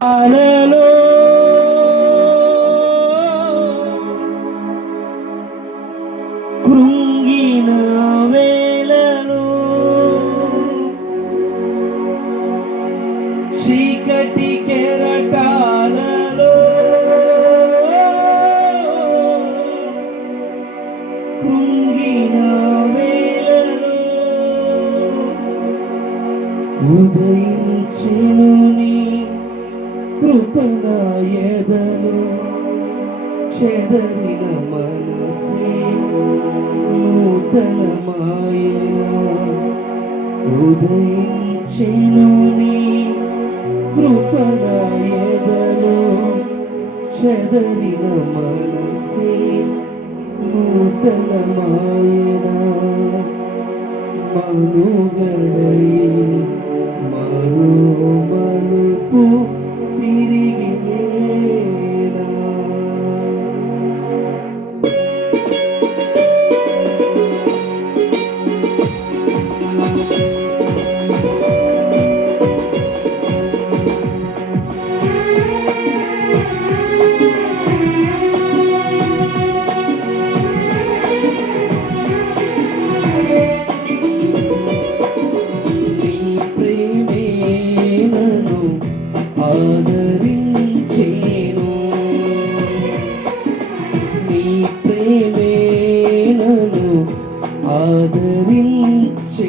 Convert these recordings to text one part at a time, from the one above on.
Hallelujah. ఎదలో చెదరిన మనసే నూతన మాయన ఉదయించెను నీ కృపణ చెదరిన మనసే నూతన మాయన మనుగడై మరో ఆదరించేను.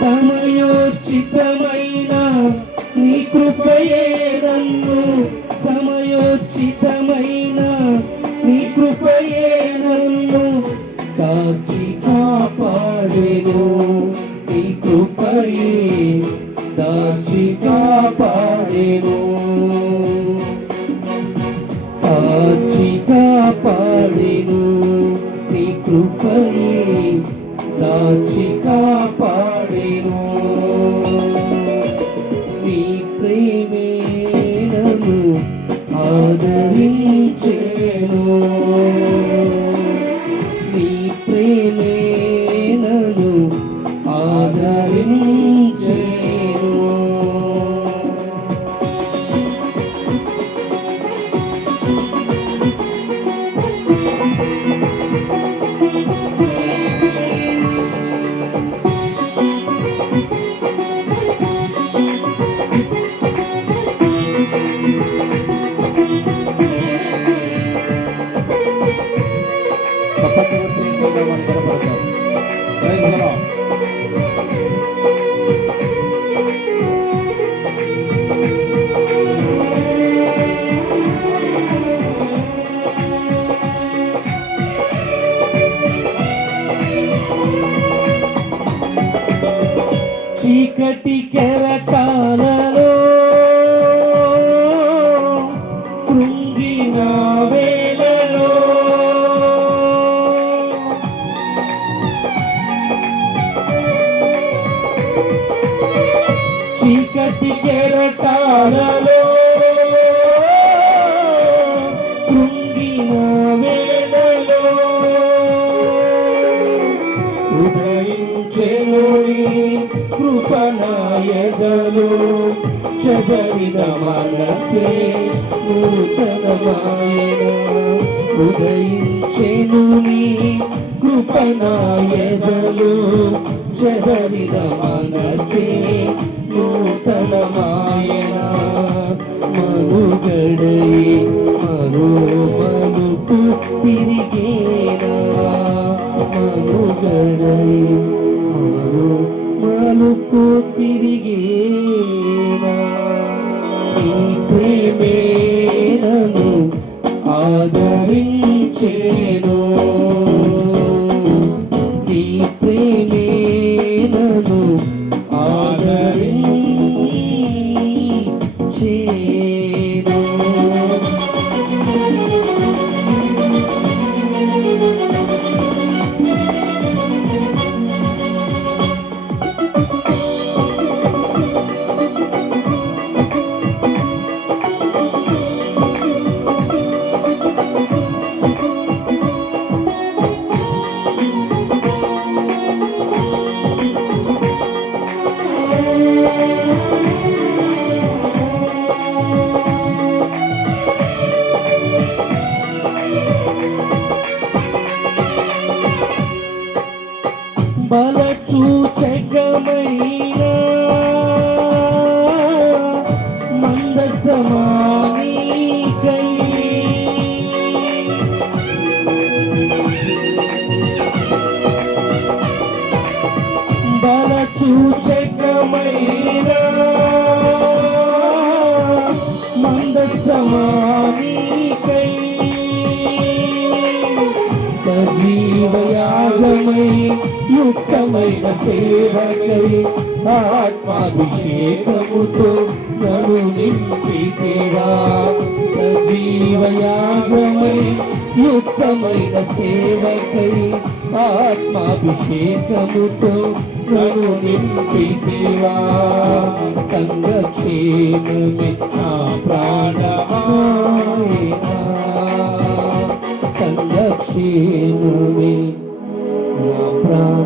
సమయోచితమైన నీ కృపయే నన్ను. సమయోచితమైన నీ కృపయే నన్ను కాచి కాపాడేను. నీ కృపయే దాచి కాపాడేను. నీ ప్రేమే నన్ను ఆదరించేను. చీకటి కెరటాలలో కృంగిన వేళలో మనసే నూతనమాయన ఉదయించెను నీ కృపణాయగలు చెదరిన మనసే మనుగడై మరో మలుపు తిరిగేనా ఈ ప్రేమే నన్ను ఆదరించేను ప్రేమే నన్ను ఆదరించేను చూచగమై సేవకై ఆత్మాభిషేకముతో నను నింపితివా సజీవయాగమై యుక్తమైన సేవకై ఆత్మాభిషేకముతో నను నింపితివా సంగక్షేమమే నా ప్రాణమాయనా సంగక్షేమమే నా ప్రాణ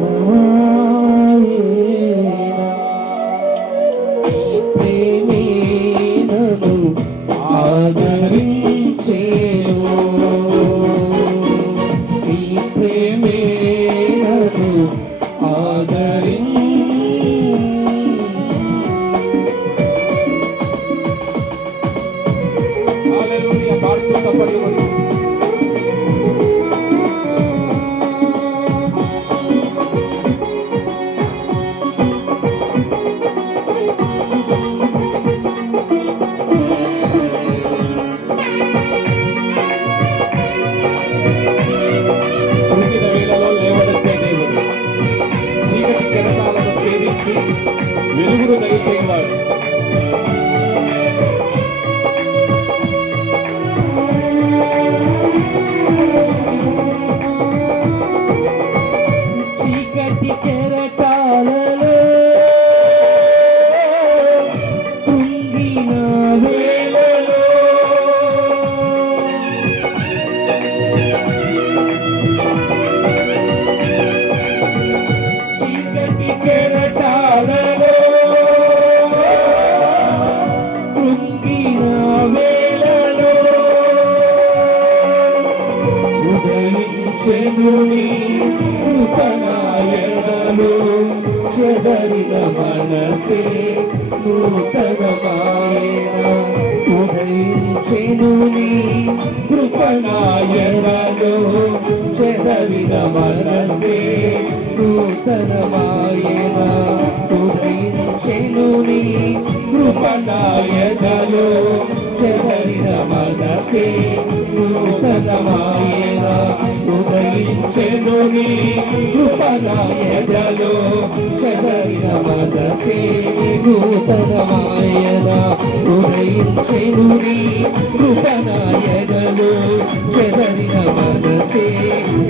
ఉదయించెను నీ కృపణాయనలు చెదరిన మనసే నూతనమాయన. ఉదయించెను నీ కృపణాయనలు చెదరిన మనసే నూతనమాయన ఉదయించెను నీ కృపణాయనలు చెదరిన మనసే నూతనమాయన ఉదయించెను నీ కృపణాయనలు చెదరిన మనసే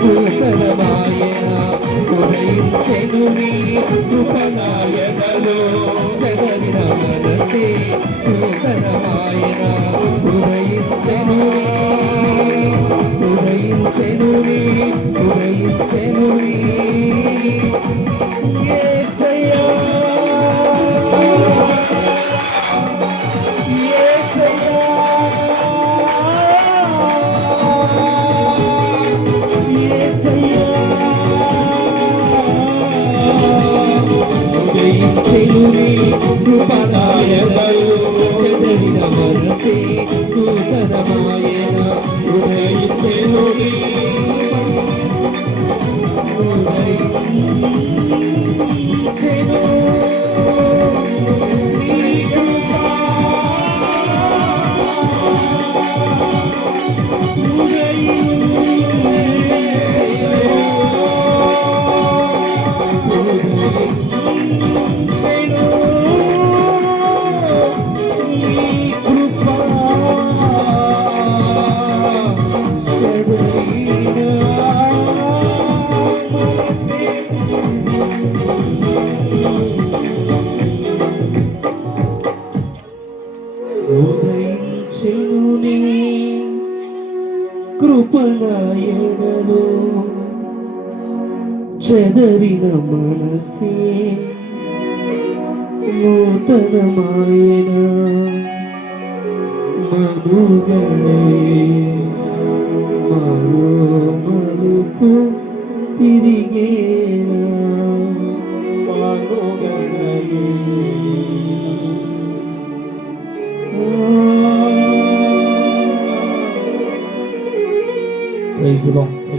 నూతనమాయన ఉదయించెను నీ కృపణాయనలు చెదరిన మనసే నూతనమాయన ఉదయించెను నీ ఉదయించెను నీ ఉదయించెను నీ. చెదరిన మనసే నూతనమాయన మనుగడే మరో మలుపు తిరిగేనా మనుగడయే Praise the Lord.